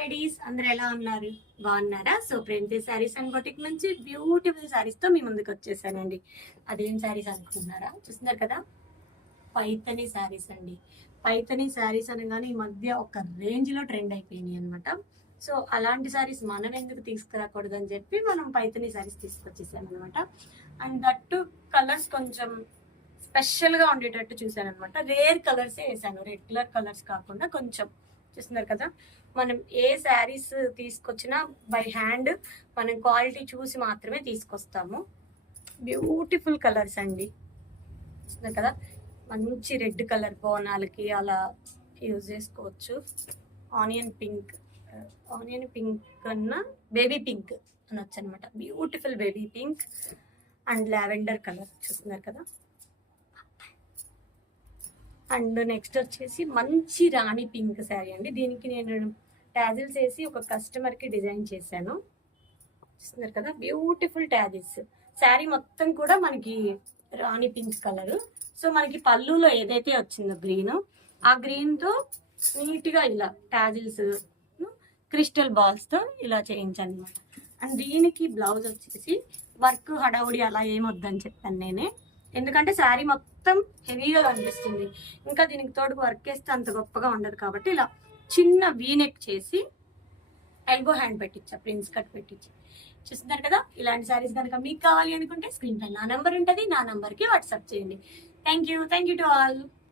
Ladies అందరు ఎలా ఉన్నారు? బాగున్నారా? So princess saris and boutique నుంచి బ్యూటిఫుల్ శారీస్ తో మీ ముందుకు వచ్చేసానండి. అదేం శారీస్ అనుకుంటున్నారా? చూస్తున్నారు కదా, పైతని శారీస్ అండి. పైతని శారీస్ అనగానే ఈ మధ్య ఒక రేంజ్ లో ట్రెండ్ అయిపోయినాయి అనమాట. సో అలాంటి శారీస్ మనం ఎందుకు తీసుకురాకూడదు అని చెప్పి మనం పైతని శారీస్ తీసుకొచ్చేసాం అనమాట. అండ్ దట్టు కలర్స్ కొంచెం స్పెషల్ గా ఉండేటట్టు చూసాను అనమాట. రేర్ కలర్స్ వేసాను, రెగ్యులర్ కలర్స్ కాకుండా కొంచెం. చూస్తున్నారు కదా, మనం ఏ శారీస్ తీసుకొచ్చినా బై హ్యాండ్ మనం క్వాలిటీ చూసి మాత్రమే తీసుకొస్తాము. బ్యూటిఫుల్ కలర్స్ అండి. చూస్తున్నారు కదా, మంచి రెడ్ కలర్ బోనాలకి అలా యూజ్ చేసుకోవచ్చు. ఆనియన్ పింక్, ఆనియన్ పింక్ కన్నా బేబీ పింక్ అనొచ్చు అనమాట. Beautiful baby pink and lavender colour చూస్తున్నారు కదా. అండ్ నెక్స్ట్ వచ్చేసి మంచి రాణి పింక్ శారీ అండి. దీనికి నేను టాజిల్స్ వేసి ఒక కస్టమర్ కి డిజైన్ చేశాను. చూస్తున్నారు కదా, బ్యూటిఫుల్ టాజిల్స్. శారీ మొత్తం కూడా మనకి రాణి పింక్ కలర్. సో మనకి పళ్ళులో ఏదైతే వచ్చిందో గ్రీన్, ఆ గ్రీన్ తో నీట్ గా ఇలా టాజిల్స్ క్రిస్టల్ బాల్స్ తో ఇలా చేయించాను అనమాట. అండ్ దీనికి బ్లౌజ్ వచ్చేసి వర్క్ హడావుడి అలా ఏమొద్దని చెప్పాను నేనే, ఎందుకంటే శారీ మొత్తం హెవీగా కనిపిస్తుంది. ఇంకా దీనికి తోడు వర్క్ వేస్తే అంత గొప్పగా ఉండదు కాబట్టి ఇలా చిన్న వీనెక్ చేసి ఎల్బో హ్యాండ్ పెట్టించా, ప్రిన్స్ కట్ పెట్టించి. చూస్తున్నారు కదా, ఇలాంటి శారీస్ కనుక మీకు కావాలి అనుకుంటే స్క్రీన్ పైన నా నెంబర్ ఉంటుంది, నా నెంబర్కి వాట్సాప్ చేయండి. Thank you to all.